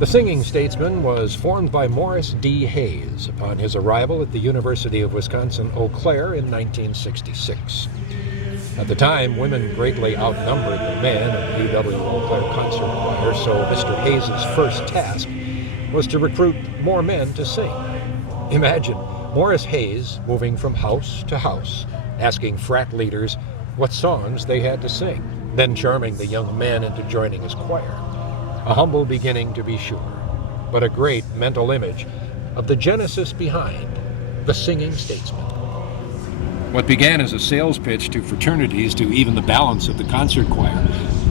The Singing Statesmen was formed by Morris D. Hayes upon his arrival at the University of Wisconsin-Eau Claire in 1966. At the time, women greatly outnumbered the men of the UW-Eau Claire Concert Choir, so Mr. Hayes' first task was to recruit more men to sing. Imagine Morris Hayes moving from house to house, asking frat leaders what songs they had to sing, then charming the young men into joining his choir. A humble beginning, to be sure, but a great mental image of the genesis behind the Singing Statesmen. What began as a sales pitch to fraternities to even the balance of the concert choir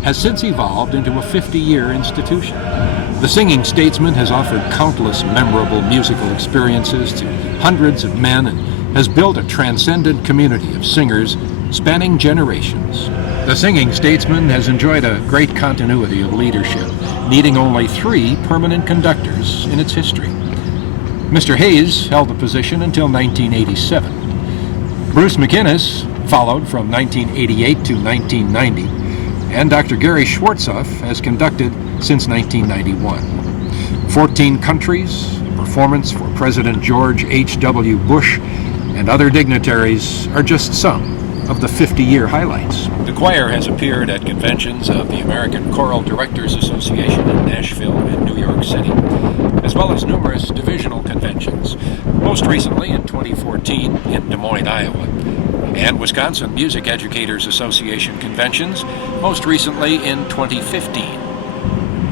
has since evolved into a 50-year institution. The Singing Statesmen has offered countless memorable musical experiences to hundreds of men and has built a transcendent community of singers spanning generations. The Singing Statesmen has enjoyed a great continuity of leadership, needing only 3 permanent conductors in its history. Mr. Hayes held the position until 1987. Bruce McInnes followed from 1988 to 1990, and Dr. Gary Schwartzhoff has conducted since 1991. 14 countries, a performance for President George H.W. Bush, and other dignitaries are just some of the 50-year highlights. The choir has appeared at conventions of the American Choral Directors Association in Nashville and New York City, as well as numerous divisional conventions, most recently in 2014 in Des Moines, Iowa, and Wisconsin Music Educators Association conventions, most recently in 2015.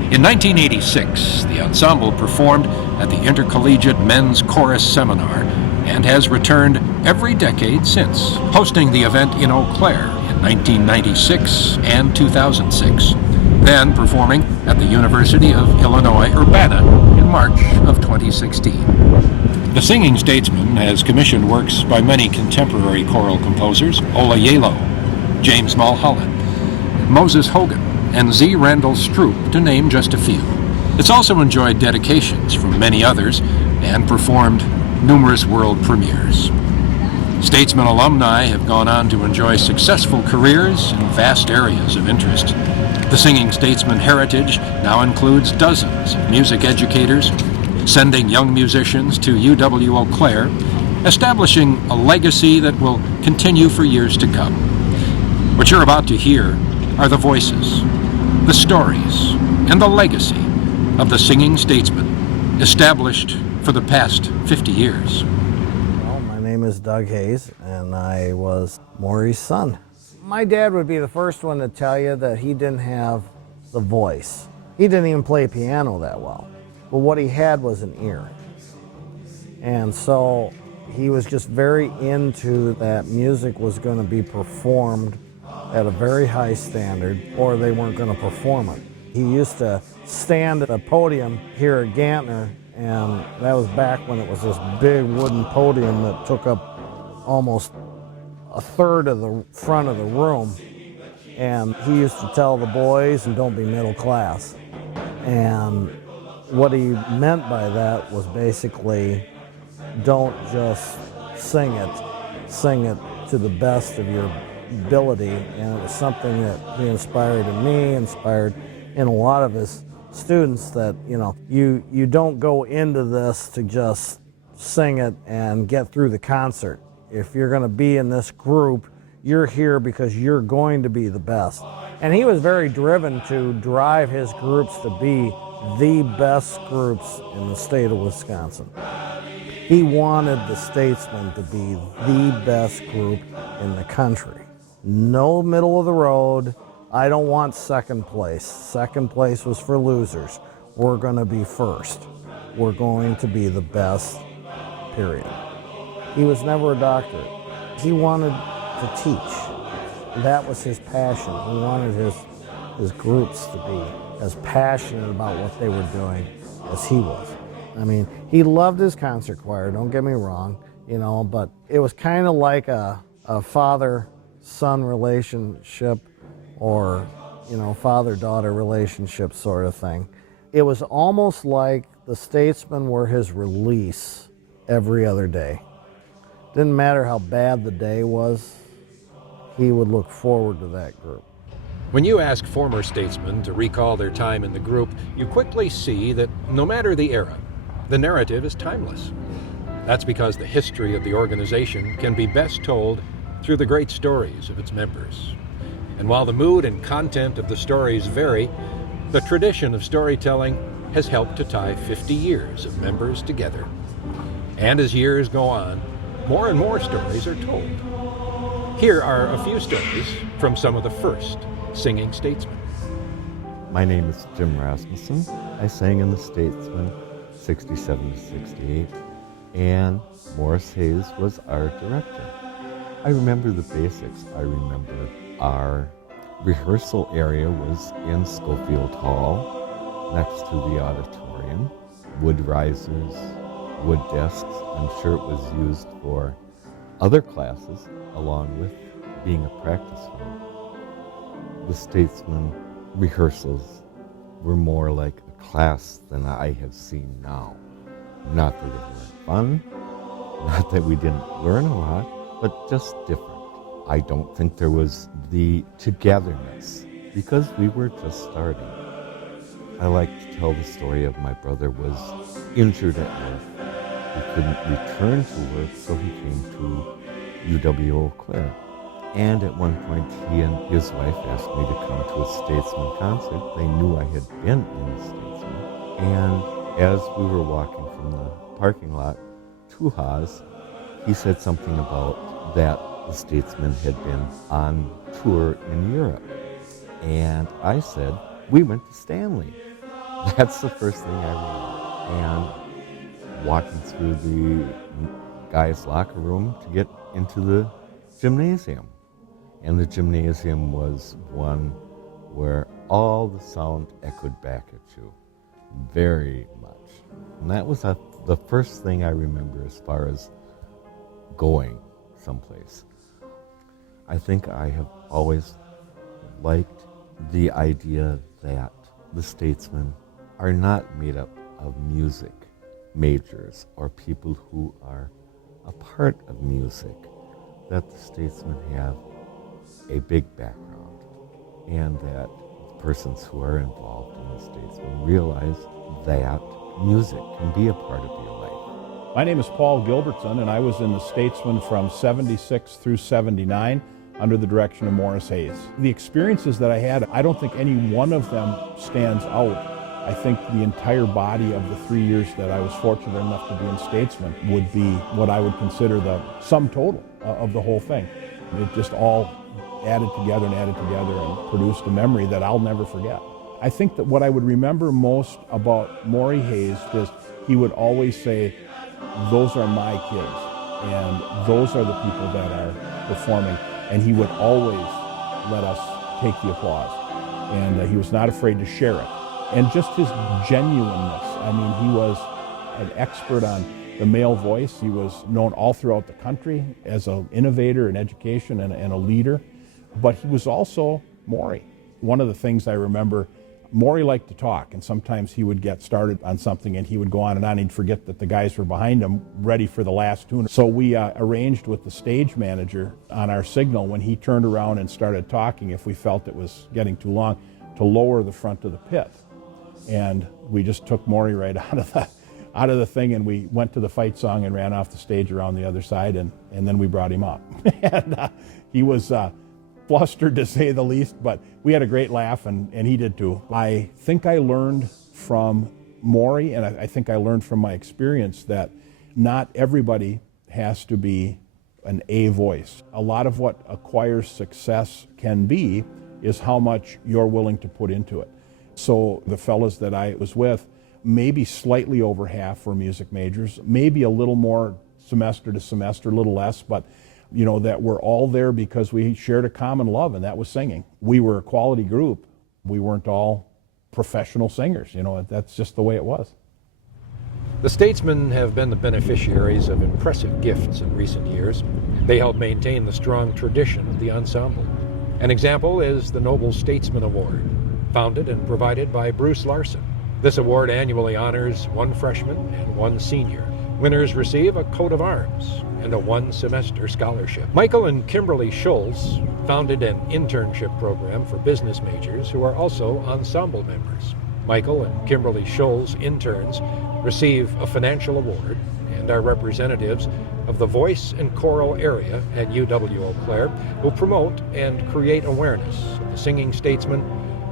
In 1986, the ensemble performed at the Intercollegiate Men's Chorus Seminar and has returned every decade since, hosting the event in Eau Claire in 1996 and 2006, then performing at the University of Illinois, Urbana in March of 2016. The Singing Statesmen has commissioned works by many contemporary choral composers, Ola Yalo, James Mulholland, Moses Hogan, and Z. Randall Stroop, to name just a few. It's also enjoyed dedications from many others and performed numerous world premieres. Statesmen alumni have gone on to enjoy successful careers in vast areas of interest. The Singing Statesmen heritage now includes dozens of music educators, sending young musicians to UW-Eau Claire, establishing a legacy that will continue for years to come. What you're about to hear are the voices, the stories, and the legacy of the Singing Statesmen, established for the past 50 years. Well, my name is Doug Hayes, and I was Maury's son. My dad would be the first one to tell you that he didn't have the voice. He didn't even play piano that well, but what he had was an ear. And so he was just very into that music was going to be performed at a very high standard, or they weren't going to perform it. He used to stand at a podium here at Gantner, and that was back when it was this big wooden podium that took up almost a third of the front of the room. And he used to tell the boys, and don't be middle class. And what he meant by that was basically, don't just sing it to the best of your ability. And it was something that he inspired in me, inspired in a lot of his students, that you don't go into this to just sing it and get through the concert. If you're going to be in this group, you're here because you're going to be the best. And he was very driven to drive his groups to be the best groups in the state of Wisconsin. He wanted the Statesmen to be the best group in the country. No middle of the road. I don't want second place. Second place was for losers. We're going to be first. We're going to be the best, period. He was never a doctor. He wanted to teach. That was his passion. He wanted his groups to be as passionate about what they were doing as he was. I mean, he loved his concert choir, don't get me wrong, but it was kind of like a father-son relationship, or, father-daughter relationship sort of thing. It was almost like the Statesmen were his release every other day. Didn't matter how bad the day was, he would look forward to that group. When you ask former statesmen to recall their time in the group, you quickly see that no matter the era, the narrative is timeless. That's because the history of the organization can be best told through the great stories of its members. And while the mood and content of the stories vary, the tradition of storytelling has helped to tie 50 years of members together. And as years go on, more and more stories are told. Here are a few stories from some of the first Singing Statesmen. My name is Jim Rasmussen. I sang in the Statesmen 67 to 68, and Morris Hayes was our director. I remember the basics. I remember our rehearsal area was in Schofield Hall, next to the auditorium. Wood risers, wood desks. I'm sure it was used for other classes, along with being a practice room. The Statesmen rehearsals were more like a class than I have seen now. Not that they weren't fun, not that we didn't learn a lot, but just different. I don't think there was the togetherness because we were just starting. I like to tell the story of my brother was injured at work. He couldn't return to work, so he came to UW-Eau Claire. And at one point, he and his wife asked me to come to a Statesman concert. They knew I had been in the Statesman. And as we were walking from the parking lot to Haas, he said something about that the Statesman had been on tour in Europe. And I said, we went to Stanley. That's the first thing I remember. And walking through the guys' locker room to get into the gymnasium. And the gymnasium was one where all the sound echoed back at you very much. And that was the first thing I remember as far as going someplace. I think I have always liked the idea that the Statesmen are not made up of music majors or people who are a part of music, that the Statesmen have a big background, and that persons who are involved in the Statesmen realize that music can be a part of your life. My name is Paul Gilbertson, and I was in the Statesmen from 76 through 79 under the direction of Morris Hayes. The experiences that I had, I don't think any one of them stands out. I think the entire body of the 3 years that I was fortunate enough to be in Statesmen would be what I would consider the sum total of the whole thing. It just all added together and produced a memory that I'll never forget. I think that what I would remember most about Maury Hayes is he would always say, those are my kids, and those are the people that are performing. And he would always let us take the applause. And he was not afraid to share it. And just his genuineness. I mean, he was an expert on the male voice. He was known all throughout the country as an innovator in education and a leader. But he was also Maury. One of the things I remember, Maury liked to talk, and sometimes he would get started on something and he would go on and he'd forget that the guys were behind him ready for the last tune. So we arranged with the stage manager on our signal when he turned around and started talking, if we felt it was getting too long, to lower the front of the pit. And we just took Maury right out of the thing, and we went to the fight song and ran off the stage around the other side, and then we brought him up. And he was flustered, to say the least, but we had a great laugh, and he did too. I think I learned from Maury, and I think I learned from my experience, that not everybody has to be an A voice. A lot of what a choir's success can be is how much you're willing to put into it. So the fellas that I was with, maybe slightly over half were music majors, maybe a little more semester to semester, a little less, but you know, that we're all there because we shared a common love, and that was singing. We were a quality group. We weren't all professional singers. You know, that's just the way it was. The Statesmen have been the beneficiaries of impressive gifts in recent years. They help maintain the strong tradition of the ensemble. An example is the Noble Statesman Award, founded and provided by Bruce Larson. This award annually honors one freshman and one senior Winners receive a coat of arms and a one-semester scholarship. Michael and Kimberly Schultz founded an internship program for business majors who are also ensemble members. Michael and Kimberly Schultz interns receive a financial award and are representatives of the voice and choral area at UW-Eau Claire who promote and create awareness of the Singing Statesmen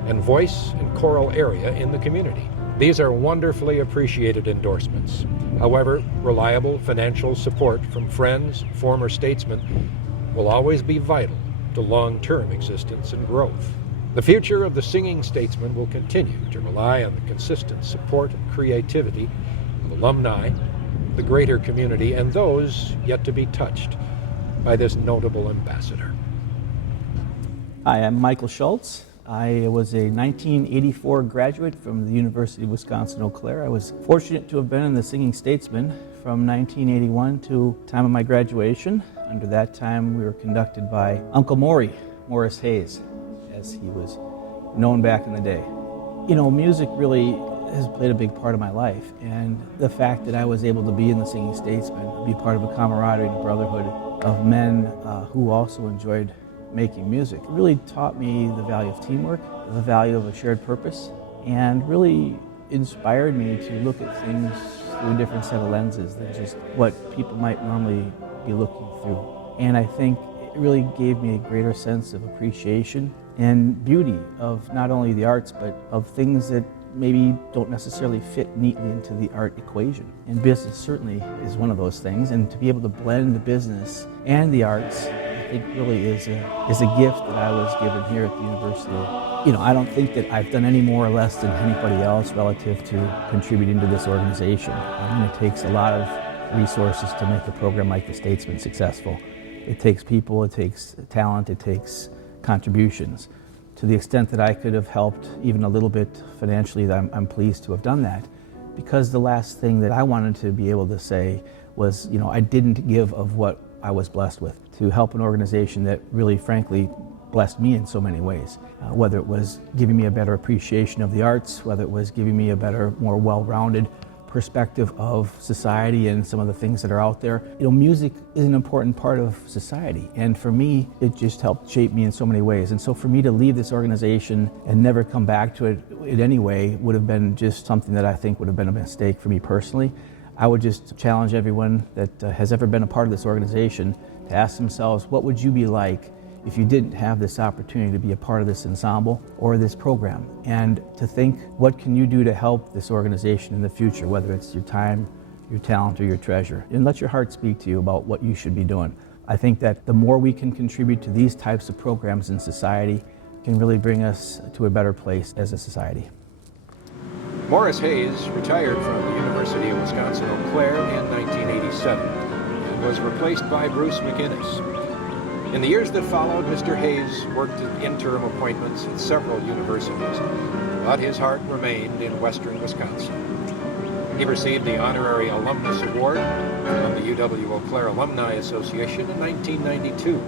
and voice and choral area in the community. These are wonderfully appreciated endorsements. However, reliable financial support from friends, former statesmen, will always be vital to long-term existence and growth. The future of the Singing Statesmen will continue to rely on the consistent support and creativity of alumni, the greater community, and those yet to be touched by this notable ambassador. Hi, I'm Michael Schultz. I was a 1984 graduate from the University of Wisconsin-Eau Claire. I was fortunate to have been in the Singing Statesmen from 1981 to time of my graduation. Under that time, we were conducted by Uncle Maury, Morris Hayes, as he was known back in the day. You know, music really has played a big part of my life, and the fact that I was able to be in the Singing Statesmen, be part of a camaraderie and a brotherhood of men who also enjoyed making music, it really taught me the value of teamwork, the value of a shared purpose, and really inspired me to look at things through a different set of lenses than just what people might normally be looking through. And I think it really gave me a greater sense of appreciation and beauty of not only the arts, but of things that maybe don't necessarily fit neatly into the art equation. And business certainly is one of those things, and to be able to blend the business and the arts, I think really is a gift that I was given here at the university. You know, I don't think that I've done any more or less than anybody else relative to contributing to this organization. I mean, it takes a lot of resources to make a program like the Statesmen successful. It takes people, it takes talent, it takes contributions. To the extent that I could have helped even a little bit financially, I'm pleased to have done that, because the last thing that I wanted to be able to say was, you know, I didn't give of what I was blessed with to help an organization that really, frankly, blessed me in so many ways. Whether it was giving me a better appreciation of the arts, whether it was giving me a better, more well-rounded perspective of society and some of the things that are out there. You know, music is an important part of society, and for me, it just helped shape me in so many ways. And so for me to leave this organization and never come back to it in any way would have been just something that I think would have been a mistake for me personally. I would just challenge everyone that has ever been a part of this organization to ask themselves, what would you be like if you didn't have this opportunity to be a part of this ensemble or this program? And to think, what can you do to help this organization in the future, whether it's your time, your talent, or your treasure? And let your heart speak to you about what you should be doing. I think that the more we can contribute to these types of programs in society can really bring us to a better place as a society. Morris Hayes retired from the University of Wisconsin-Eau Claire in 1987 and was replaced by Bruce McInnes. In the years that followed, Mr. Hayes worked in interim appointments at several universities, but his heart remained in western Wisconsin. He received the Honorary Alumnus Award from the UW-Eau Claire Alumni Association in 1992.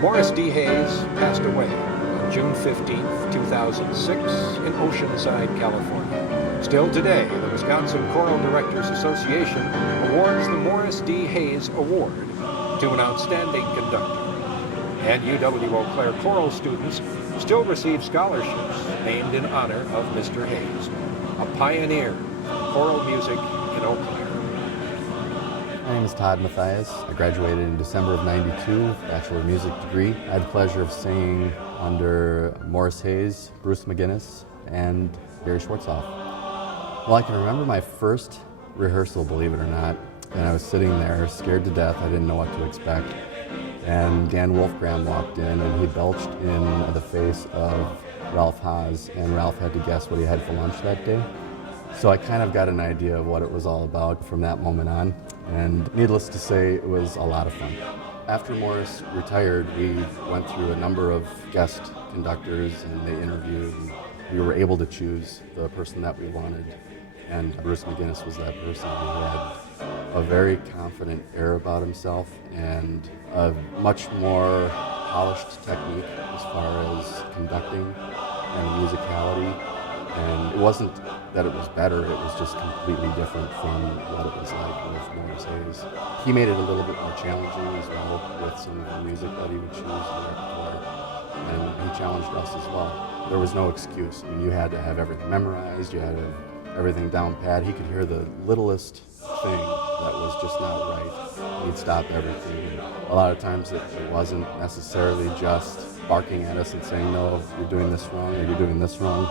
Morris D. Hayes passed away on June 15, 2006 in Oceanside, California. Still today, the Wisconsin Choral Directors Association awards the Morris D. Hayes Award to an outstanding conductor. And UW-Eau Claire choral students still receive scholarships named in honor of Mr. Hayes, a pioneer of choral music in Eau Claire. My name is Todd Mathias. I graduated in December of '92 with a Bachelor of Music degree. I had the pleasure of singing under Morris Hayes, Bruce McInnes, and Gary Schwartzhoff. Well, I can remember my first rehearsal, believe it or not, and I was sitting there scared to death. I didn't know what to expect. And Dan Wolfgram walked in and he belched in the face of Ralph Haas, and Ralph had to guess what he had for lunch that day. So I kind of got an idea of what it was all about from that moment on, and needless to say, it was a lot of fun. After Morris retired, we went through a number of guest conductors and they interviewed, and we were able to choose the person that we wanted, and Bruce McInnes was that person. He had a very confident air about himself and a much more polished technique as far as conducting and musicality. And it wasn't that it was better, it was just completely different from what it was like with Morris Hayes. He made it a little bit more challenging as well with some of the music that he would choose in the repertoire. And he challenged us as well. There was no excuse. I mean, you had to have everything memorized, you had to have everything down pat. He could hear the littlest thing that was just not right. He'd stop everything. And a lot of times it wasn't necessarily just barking at us and saying, no, you're doing this wrong, or you're doing this wrong,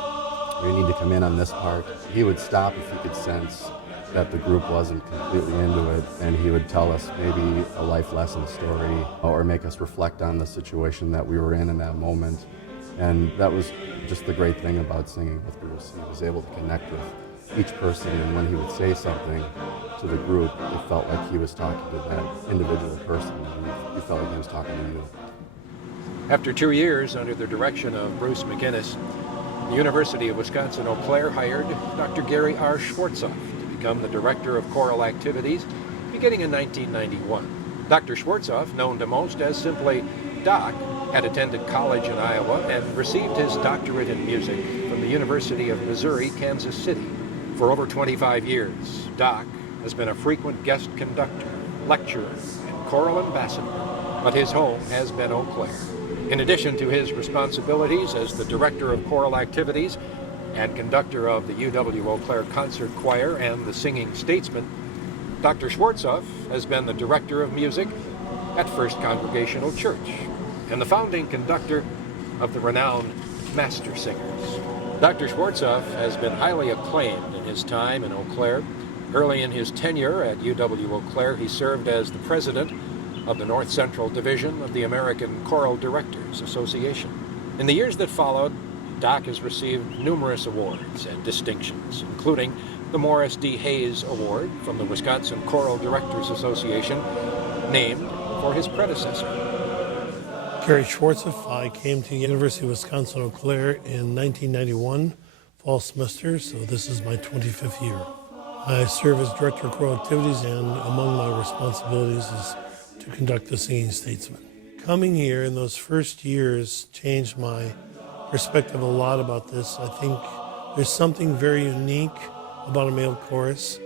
or you need to come in on this part. He would stop if he could sense that the group wasn't completely into it, and he would tell us maybe a life lesson story or make us reflect on the situation that we were in that moment. And that was just the great thing about singing with Bruce. He was able to connect with each person, and when he would say something to the group, it felt like he was talking to that individual person, and you felt like he was talking to you. After 2 years under the direction of Bruce McInnes, the University of Wisconsin-Eau Claire hired Dr. Gary R. Schwartzhoff to become the director of choral activities beginning in 1991. Dr. Schwartzhoff, known to most as simply Doc, had attended college in Iowa and received his doctorate in music from the University of Missouri, Kansas City. For over 25 years, Doc has been a frequent guest conductor, lecturer, and choral ambassador, but his home has been Eau Claire. In addition to his responsibilities as the director of choral activities and conductor of the UW-Eau Claire Concert Choir and the Singing Statesmen, Dr. Schwartzhoff has been the director of music at First Congregational Church and the founding conductor of the renowned Master Singers. Dr. Schwartzhoff has been highly acclaimed in his time in Eau Claire. Early in his tenure at UW-Eau Claire, he served as the president of the North Central Division of the American Choral Directors Association. In the years that followed, Doc has received numerous awards and distinctions, including the Morris D. Hayes Award from the Wisconsin Choral Directors Association, named for his predecessor. Gary Schwartzhoff. I came to the University of Wisconsin-Eau Claire in 1991, fall semester, so this is my 25th year. I serve as Director of Choral Activities, and among my responsibilities is to conduct the Singing Statesmen. Coming here in those first years changed my perspective a lot about this. I think there's something very unique about a male chorus.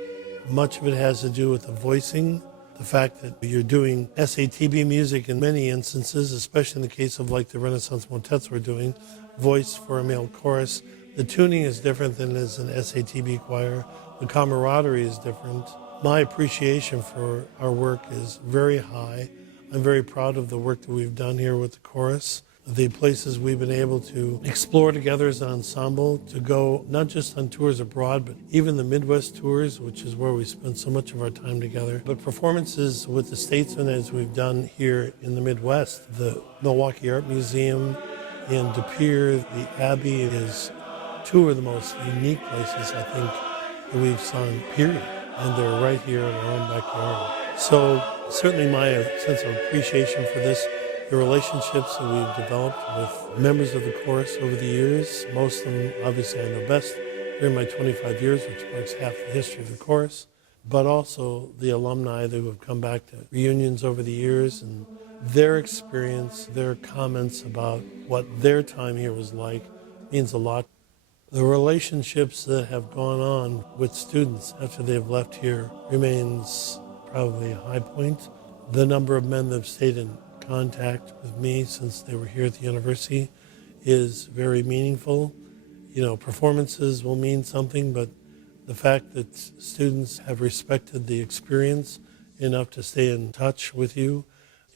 Much of it has to do with the voicing, the fact that you're doing SATB music in many instances, especially in the case of like the Renaissance motets we're doing, voice for a male chorus. The tuning is different than is an SATB choir. The camaraderie is different. My appreciation for our work is very high. I'm very proud of the work that we've done here with the chorus, the places we've been able to explore together as an ensemble, to go not just on tours abroad, but even the Midwest tours, which is where we spend so much of our time together. But performances with the Statesmen, as we've done here in the Midwest, the Milwaukee Art Museum in De Pere, the Abbey is two of the most unique places, I think, that we've sung, period. And they're right here in our own backyard. So certainly my sense of appreciation for this, the relationships that we've developed with members of the chorus over the years, most of them obviously I know best during my 25 years, which marks half the history of the chorus, but also the alumni who have come back to reunions over the years, and their experience, their comments about what their time here was like means a lot. The relationships that have gone on with students after they've left here remains probably a high point. The number of men that have stayed in contact with me since they were here at the university is very meaningful. You know, performances will mean something, but the fact that students have respected the experience enough to stay in touch with you,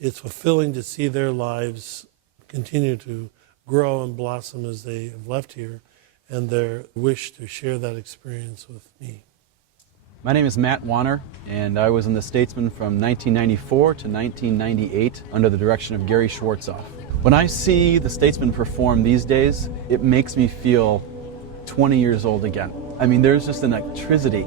it's fulfilling to see their lives continue to grow and blossom as they have left here, and their wish to share that experience with me. My name is Matt Wanner, and I was in the Statesmen from 1994 to 1998 under the direction of Gary Schwartzhoff. When I see the Statesmen perform these days, it makes me feel 20 years old again. I mean, there's just an electricity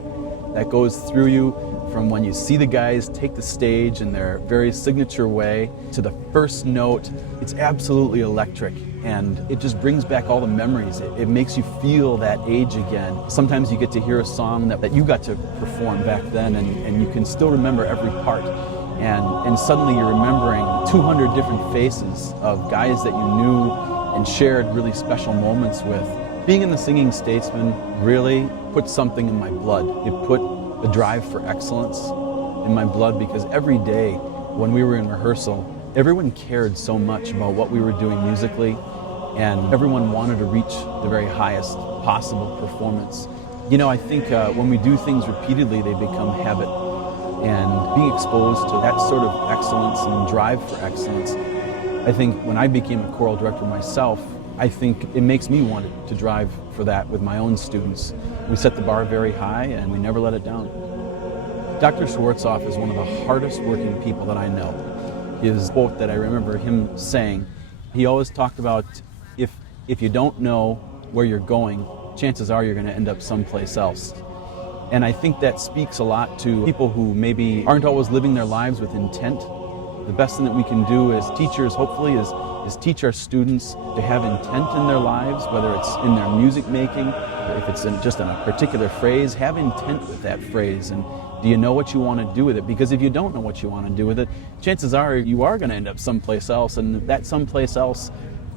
that goes through you from when you see the guys take the stage in their very signature way to the first note. It's absolutely electric, and it just brings back all the memories. It makes you feel that age again. Sometimes you get to hear a song that you got to perform back then, and you can still remember every part. And suddenly you're remembering 200 different faces of guys that you knew and shared really special moments with. Being in the Singing Statesmen really put something in my blood. It put a drive for excellence in my blood, because every day when we were in rehearsal, everyone cared so much about what we were doing musically, and everyone wanted to reach the very highest possible performance. You know, I think when we do things repeatedly, they become habit. And being exposed to that sort of excellence and drive for excellence, I think when I became a choral director myself, I think it makes me want to drive for that with my own students. We set the bar very high and we never let it down. Dr. Schwartzhoff is one of the hardest working people that I know. His quote that I remember him saying, he always talked about if you don't know where you're going, chances are you're going to end up someplace else. And I think that speaks a lot to people who maybe aren't always living their lives with intent. The best thing that we can do as teachers, hopefully, is teach our students to have intent in their lives, whether it's in their music making, or if it's just in a particular phrase, have intent with that phrase. And do you know what you want to do with it? Because if you don't know what you want to do with it, chances are you are going to end up someplace else, and that someplace else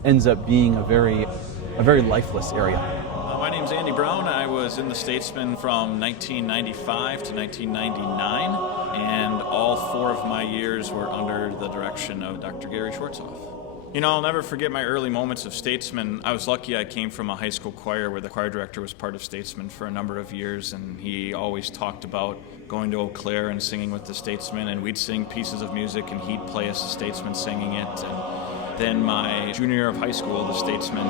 ends up being a very lifeless area. My name's Andy Brown. I was in the Statesmen from 1995 to 1999, and all 4 of my years were under the direction of Dr. Gary Schwartzhoff. You know, I'll never forget my early moments of Statesmen. I was lucky I came from a high school choir where the choir director was part of Statesmen for a number of years, and he always talked about going to Eau Claire and singing with the Statesmen, and we'd sing pieces of music and he'd play us the Statesmen singing it. And then my junior year of high school, the Statesmen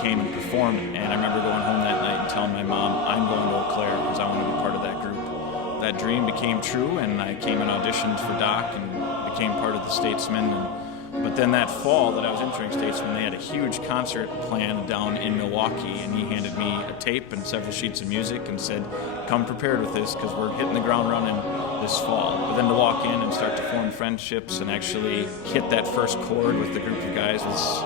came and performed, and I remember going home that night and telling my mom, I'm going to Eau Claire because I want to be part of that group. That dream became true, and I came and auditioned for Doc and became part of the Statesmen. But then that fall that I was entering Statesmen, they had a huge concert planned down in Milwaukee, and he handed me a tape and several sheets of music and said, come prepared with this because we're hitting the ground running this fall. But then to walk in and start to form friendships and actually hit that first chord with the group of guys was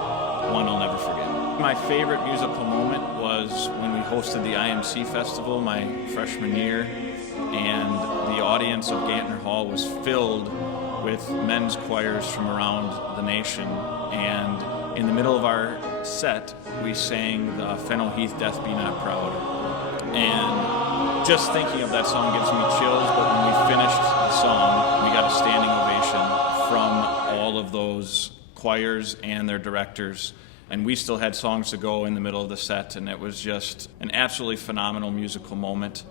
one I'll never forget. My favorite musical moment was when we hosted the IMC Festival my freshman year, and the audience of Gantner Hall was filled with men's choirs from around the nation. And in the middle of our set, we sang the Fennel Heath Death Be Not Proud. And just thinking of that song gives me chills, but when we finished the song, we got a standing ovation from all of those choirs and their directors. And we still had songs to go in the middle of the set, and it was just an absolutely phenomenal musical moment.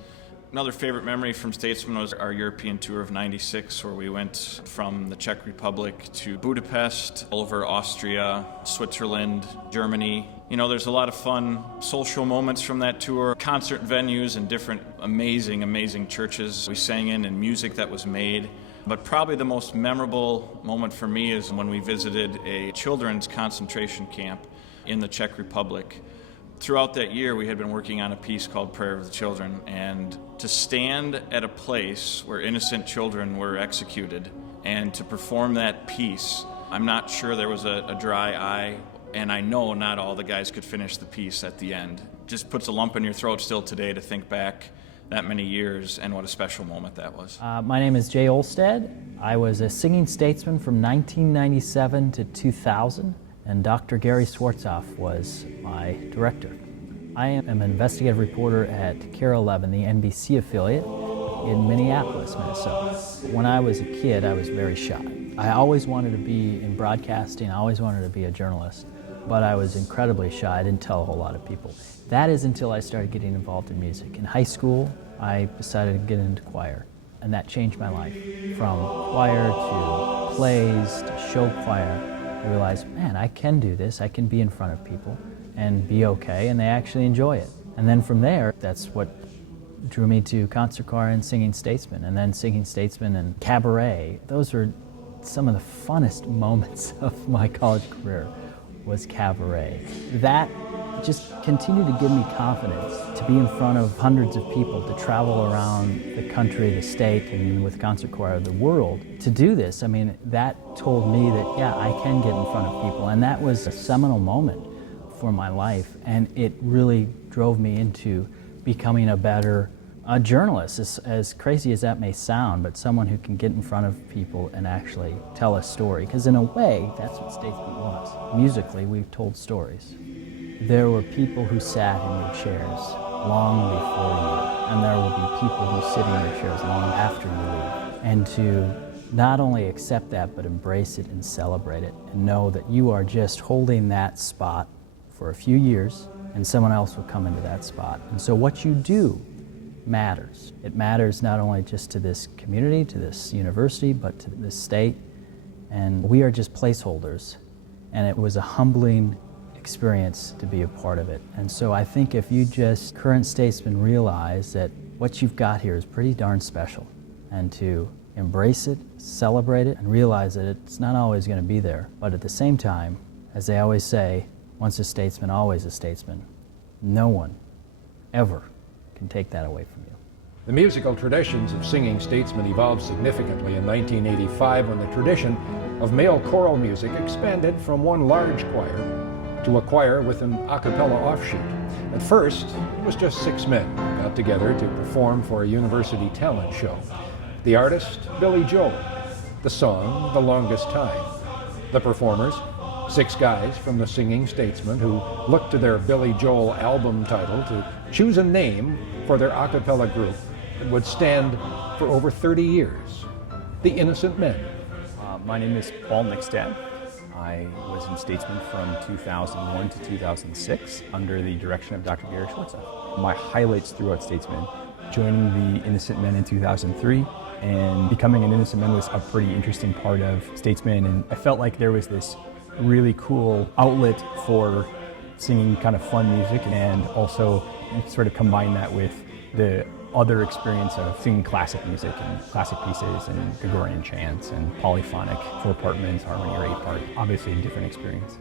Another favorite memory from Statesmen was our European tour of '96, where we went from the Czech Republic to Budapest, over Austria, Switzerland, Germany. You know, there's a lot of fun social moments from that tour, concert venues and different amazing churches we sang in and music that was made. But probably the most memorable moment for me is when we visited a children's concentration camp in the Czech Republic. Throughout that year, we had been working on a piece called Prayer of the Children, and to stand at a place where innocent children were executed and to perform that piece, I'm not sure there was a dry eye, and I know not all the guys could finish the piece at the end. Just puts a lump in your throat still today to think back that many years and what a special moment that was. My name is Jay Olstead. I was a Singing Statesman from 1997 to 2000. And Dr. Gary Schwartzhoff was my director. I am an investigative reporter at KARE 11, the NBC affiliate, in Minneapolis, Minnesota. When I was a kid, I was very shy. I always wanted to be in broadcasting, I always wanted to be a journalist, but I was incredibly shy. I didn't tell a whole lot of people. That is until I started getting involved in music. In high school, I decided to get into choir, and that changed my life. From choir to plays to show choir, I realized, man, I can do this. I can be in front of people and be okay, and they actually enjoy it. And then from there, that's what drew me to concert choir and Singing Statesmen, and then Singing Statesmen and cabaret. Those were some of the funnest moments of my college career, was cabaret. That just continued to give me confidence to be in front of hundreds of people, to travel around the country, the state, and with concert choir, the world. To do this, I mean, that told me that, yeah, I can get in front of people. And that was a seminal moment for my life. And it really drove me into becoming a better journalist, as crazy as that may sound, but someone who can get in front of people and actually tell a story. Because in a way, that's what Statesmen was. Musically, we've told stories. There were people who sat in your chairs long before you, and there will be people who sit in your chairs long after you leave. And to not only accept that, but embrace it and celebrate it, and know that you are just holding that spot for a few years, and someone else will come into that spot. And so what you do matters. It matters not only just to this community, to this university, but to this state. And we are just placeholders. And it was a humbling experience to be a part of it. And so I think if you just, current statesmen, realize that what you've got here is pretty darn special, and to embrace it, celebrate it, and realize that it's not always going to be there. But at the same time, as they always say, once a statesman, always a statesman. No one ever can take that away from you. The musical traditions of Singing Statesmen evolved significantly in 1985 when the tradition of male choral music expanded from one large choir to a choir with an a cappella offshoot. At first, it was just 6 men who got together to perform for a university talent show. The artist, Billy Joel. The song, The Longest Time. The performers, 6 guys from the Singing Statesmen who looked to their Billy Joel album title to choose a name for their a cappella group that would stand for over 30 years. The Innocent Men. My name is Paul Nickstad. I was in Statesmen from 2001 to 2006 under the direction of Dr. Gary Schwartzhoff. My highlights throughout Statesmen: joining the Innocent Men in 2003, and becoming an Innocent Men was a pretty interesting part of Statesmen, and I felt like there was this really cool outlet for singing kind of fun music, and also sort of combine that with the other experience of singing classic music and classic pieces and Gregorian chants and polyphonic 4-part men's harmony or 8-part. Obviously a different experience.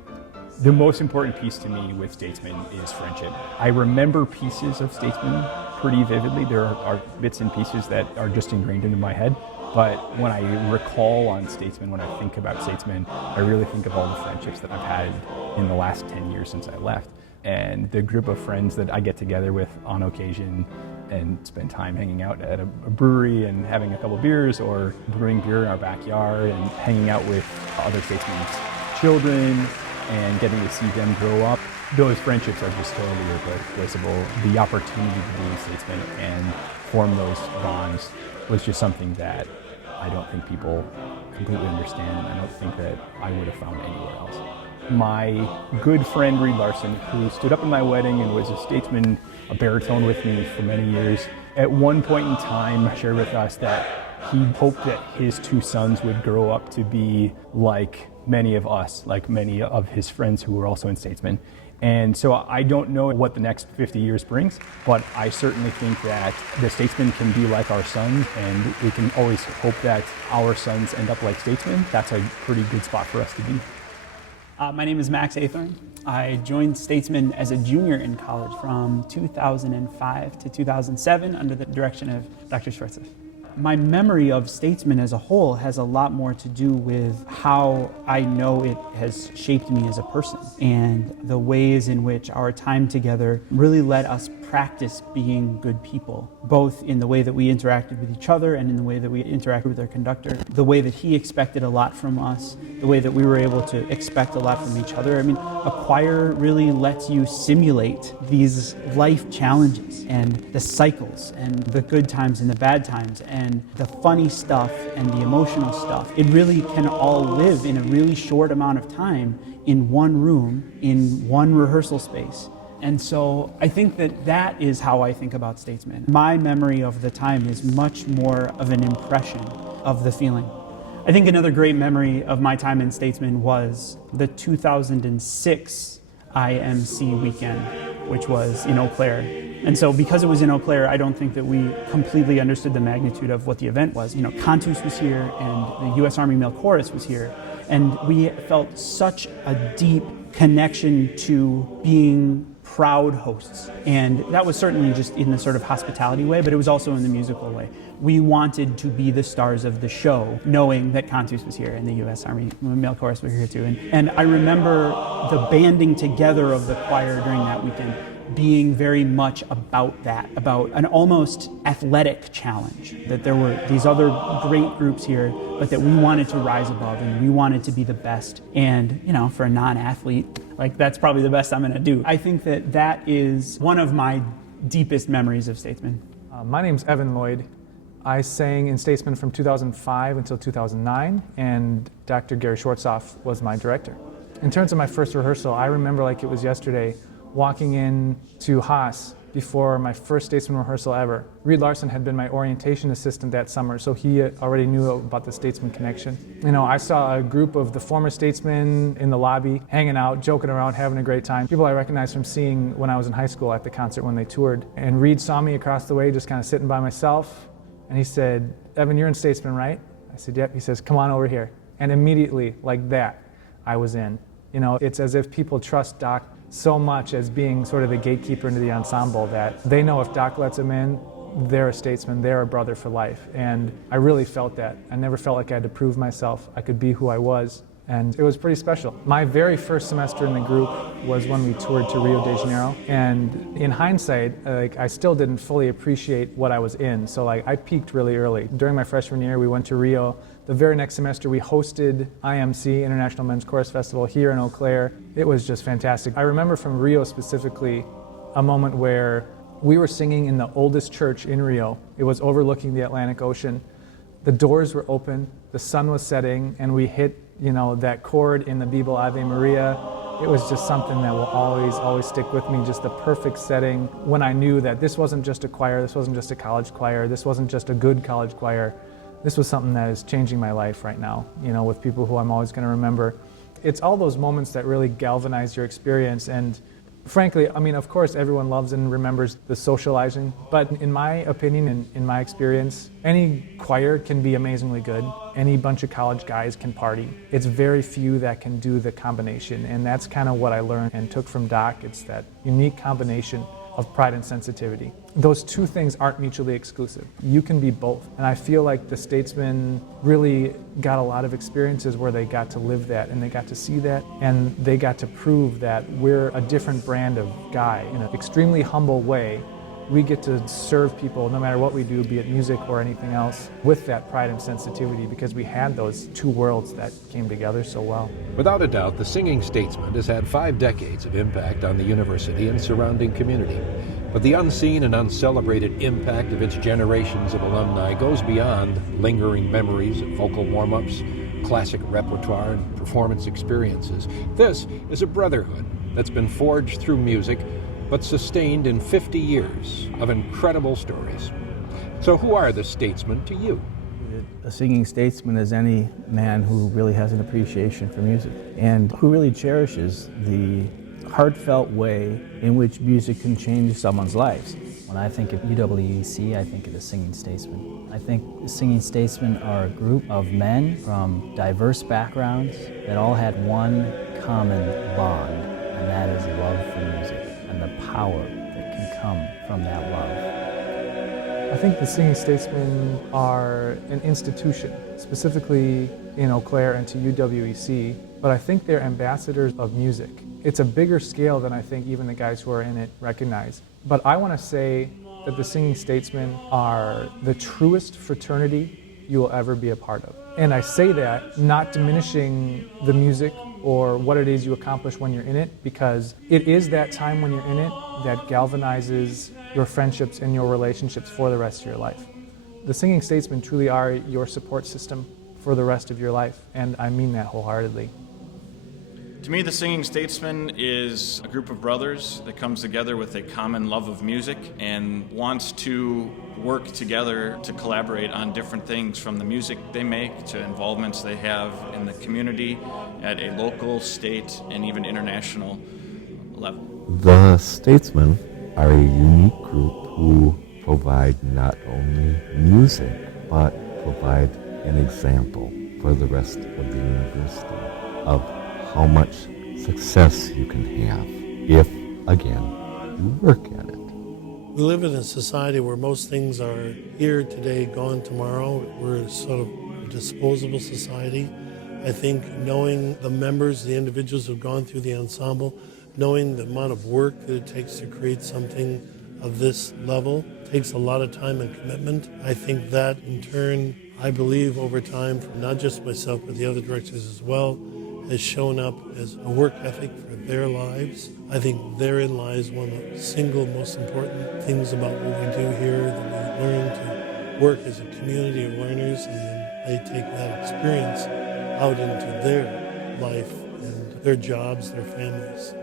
The most important piece to me with Statesmen is friendship. I remember pieces of Statesmen pretty vividly. There are bits and pieces that are just ingrained into my head. But when I recall on Statesmen, when I think about Statesmen, I really think of all the friendships that I've had in the last 10 years since I left. And the group of friends that I get together with on occasion and spend time hanging out at a brewery and having a couple beers, or brewing beer in our backyard and hanging out with other Statesmen's children and getting to see them grow up. Those friendships are just totally irreplaceable. The opportunity to be a Statesman and form those bonds was just something that I don't think people completely understand, and I don't think that I would have found anywhere else. My good friend Reed Larson, who stood up in my wedding and was a Statesman, a baritone with me for many years, at one point in time shared with us that he hoped that his 2 sons would grow up to be like many of us, like many of his friends who were also in Statesmen. And so I don't know what the next 50 years brings, but I certainly think that the Statesmen can be like our sons, and we can always hope that our sons end up like Statesmen. That's a pretty good spot for us to be. My name is Max Athorn. I joined Statesmen as a junior in college from 2005 to 2007 under the direction of Dr. Schwartzhoff. My memory of Statesmen as a whole has a lot more to do with how I know it has shaped me as a person, and the ways in which our time together really let us practice being good people, both in the way that we interacted with each other and in the way that we interacted with our conductor, the way that he expected a lot from us, the way that we were able to expect a lot from each other. I mean, a choir really lets you simulate these life challenges and the cycles and the good times and the bad times and the funny stuff and the emotional stuff. It really can all live in a really short amount of time in one room, in one rehearsal space. And so I think that that is how I think about Statesmen. My memory of the time is much more of an impression of the feeling. I think another great memory of my time in Statesmen was the 2006 IMC weekend, which was in Eau Claire. And so because it was in Eau Claire, I don't think that we completely understood the magnitude of what the event was. You know, Cantus was here and the U.S. Army Male Chorus was here. And we felt such a deep connection to being proud hosts. And that was certainly just in the sort of hospitality way, but it was also in the musical way. We wanted to be the stars of the show, knowing that Cantus was here and the U.S. Army Male Chorus was here too. And I remember the banding together of the choir during that weekend being very much about that, about an almost athletic challenge, that there were these other great groups here, but that we wanted to rise above and we wanted to be the best. And, you know, for a non-athlete, like, that's probably the best I'm going to do. I think that that is one of my deepest memories of Statesmen. My name's Evan Lloyd. I sang in Statesmen from 2005 until 2009, and Dr. Gary Schwartzhoff was my director. In terms of my first rehearsal, I remember like it was yesterday, walking in to Haas before my first Statesman rehearsal ever. Reed Larson had been my orientation assistant that summer, so he already knew about the Statesman connection. You know, I saw a group of the former Statesmen in the lobby, hanging out, joking around, having a great time. People I recognized from seeing when I was in high school at the concert when they toured. And Reed saw me across the way, just kind of sitting by myself, and he said, "Evan, you're in Statesman, right?" I said, "Yep." He says, "Come on over here." And immediately, like that, I was in. You know, it's as if people trust Doc so much as being sort of the gatekeeper into the ensemble that they know if Doc lets them in, they're a Statesman, they're a brother for life. And I really felt that. I never felt like I had to prove myself. I could be who I was. And it was pretty special. My very first semester in the group was when we toured to Rio de Janeiro. And in hindsight, I still didn't fully appreciate what I was in. So I peaked really early. During my freshman year, we went to Rio. The very next semester, we hosted IMC, International Men's Chorus Festival, here in Eau Claire. It was just fantastic. I remember from Rio specifically a moment where we were singing in the oldest church in Rio. It was overlooking the Atlantic Ocean. The doors were open, the sun was setting, and we hit, you know, that chord in the Bibel Ave Maria. It was just something that will always stick with me, just the perfect setting when I knew that this wasn't just a choir, this wasn't just a college choir, this wasn't just a good college choir. This was something that is changing my life right now, you know, with people who I'm always going to remember. It's all those moments that really galvanize your experience. And frankly, I mean, of course, everyone loves and remembers the socializing, but in my opinion and in my experience, any choir can be amazingly good. Any bunch of college guys can party. It's very few that can do the combination, and that's kind of what I learned and took from Doc. It's that unique combination of pride and sensitivity. Those two things aren't mutually exclusive. You can be both. And I feel like the Statesmen really got a lot of experiences where they got to live that and they got to see that and they got to prove that we're a different brand of guy in an extremely humble way. We get to serve people no matter what we do, be it music or anything else, with that pride and sensitivity because we had those two worlds that came together so well. Without a doubt, the Singing Statesmen has had 5 decades of impact on the university and surrounding community. But the unseen and uncelebrated impact of its generations of alumni goes beyond lingering memories of vocal warm-ups, classic repertoire, and performance experiences. This is a brotherhood that's been forged through music but sustained in 50 years of incredible stories. So who are the Statesmen to you? A singing statesman is any man who really has an appreciation for music and who really cherishes the heartfelt way in which music can change someone's lives. When I think of UWEC, I think of the Singing Statesmen. I think the Singing Statesmen are a group of men from diverse backgrounds that all had one common bond, and that is love for music and the power that can come from that love. I think the Singing Statesmen are an institution, specifically in Eau Claire and to UWEC, but I think they're ambassadors of music. It's a bigger scale than I think even the guys who are in it recognize. But I want to say that the Singing Statesmen are the truest fraternity you will ever be a part of. And I say that not diminishing the music or what it is you accomplish when you're in it, because it is that time when you're in it that galvanizes your friendships and your relationships for the rest of your life. The Singing Statesmen truly are your support system for the rest of your life, and I mean that wholeheartedly. To me, the Singing Statesmen is a group of brothers that comes together with a common love of music and wants to work together to collaborate on different things, from the music they make to involvements they have in the community at a local, state, and even international level. The Statesmen are a unique group who provide not only music, but provide an example for the rest of the university of how much success you can have if, again, you work at it. We live in a society where most things are here today, gone tomorrow. We're sort of a disposable society. I think knowing the members, the individuals who've gone through the ensemble, knowing the amount of work that it takes to create something of this level takes a lot of time and commitment. I think that in turn, I believe over time, from not just myself but the other directors as well, has shown up as a work ethic for their lives. I think therein lies one of the single most important things about what we do here, that we learn to work as a community of learners, and then they take that experience out into their life and their jobs, their families.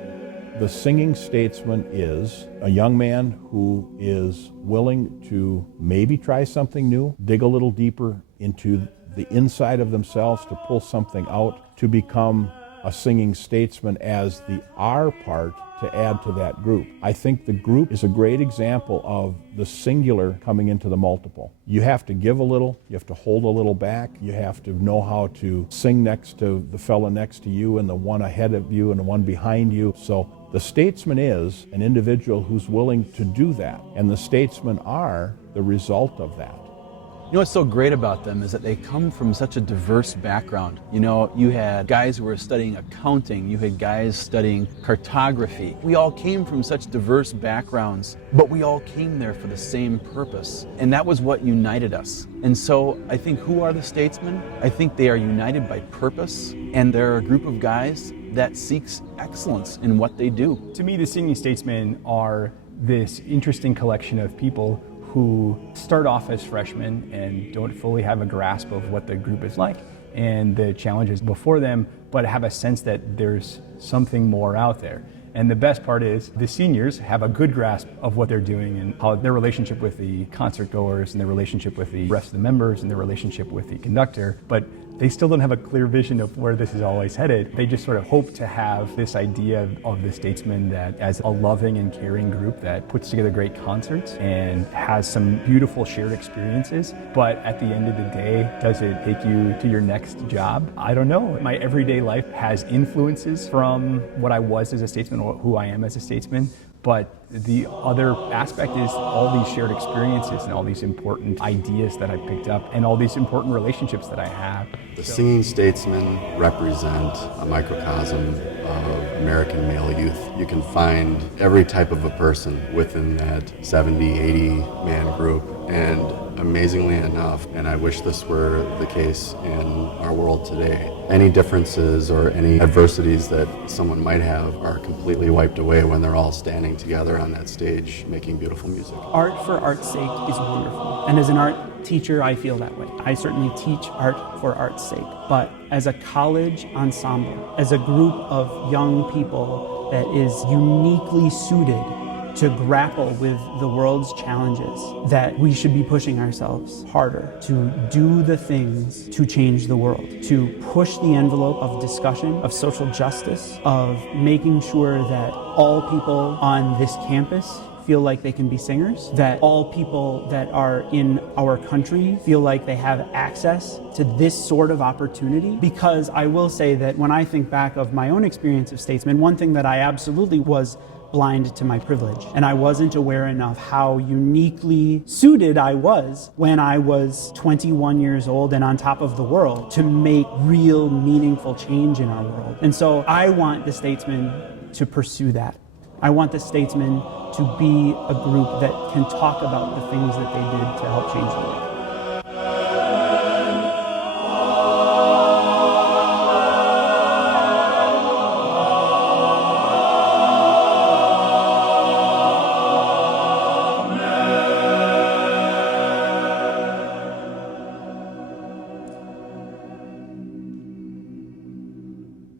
The Singing Statesman is a young man who is willing to maybe try something new, dig a little deeper into the inside of themselves to pull something out, to become a singing statesman as the R part to add to that group. I think the group is a great example of the singular coming into the multiple. You have to give a little, you have to hold a little back, you have to know how to sing next to the fella next to you and the one ahead of you and the one behind you. So the statesman is an individual who's willing to do that, and the statesmen are the result of that. You know what's so great about them is that they come from such a diverse background. You know, you had guys who were studying accounting, you had guys studying cartography. We all came from such diverse backgrounds, but we all came there for the same purpose. And that was what united us. And so I think, who are the statesmen? I think they are united by purpose, and they're a group of guys that seeks excellence in what they do. To me, the Singing Statesmen are this interesting collection of people who start off as freshmen and don't fully have a grasp of what the group is like and the challenges before them, but have a sense that there's something more out there. And the best part is the seniors have a good grasp of what they're doing and how their relationship with the concert goers and their relationship with the rest of the members and their relationship with the conductor, but they still don't have a clear vision of where this is always headed. They just sort of hope to have this idea of the statesman that as a loving and caring group that puts together great concerts and has some beautiful shared experiences. But at the end of the day, does it take you to your next job? I don't know. My everyday life has influences from what I was as a statesman or who I am as a statesman. But the other aspect is all these shared experiences and all these important ideas that I picked up and all these important relationships that I have. The Singing Statesmen represent a microcosm of American male youth. You can find every type of a person within that 70, 80 man group, and amazingly enough, and I wish this were the case in our world today, any differences or any adversities that someone might have are completely wiped away when they're all standing together on that stage making beautiful music. Art for art's sake is wonderful. And as an art teacher, I feel that way. I certainly teach art for art's sake. But as a college ensemble, as a group of young people that is uniquely suited to grapple with the world's challenges, that we should be pushing ourselves harder to do the things to change the world, to push the envelope of discussion, of social justice, of making sure that all people on this campus feel like they can be singers, that all people that are in our country feel like they have access to this sort of opportunity. Because I will say that when I think back of my own experience of statesmen, one thing that I absolutely was blind to my privilege, and I wasn't aware enough how uniquely suited I was when I was 21 years old and on top of the world to make real meaningful change in our world. And so I want the statesmen to pursue that. I want the statesmen to be a group that can talk about the things that they did to help change the world.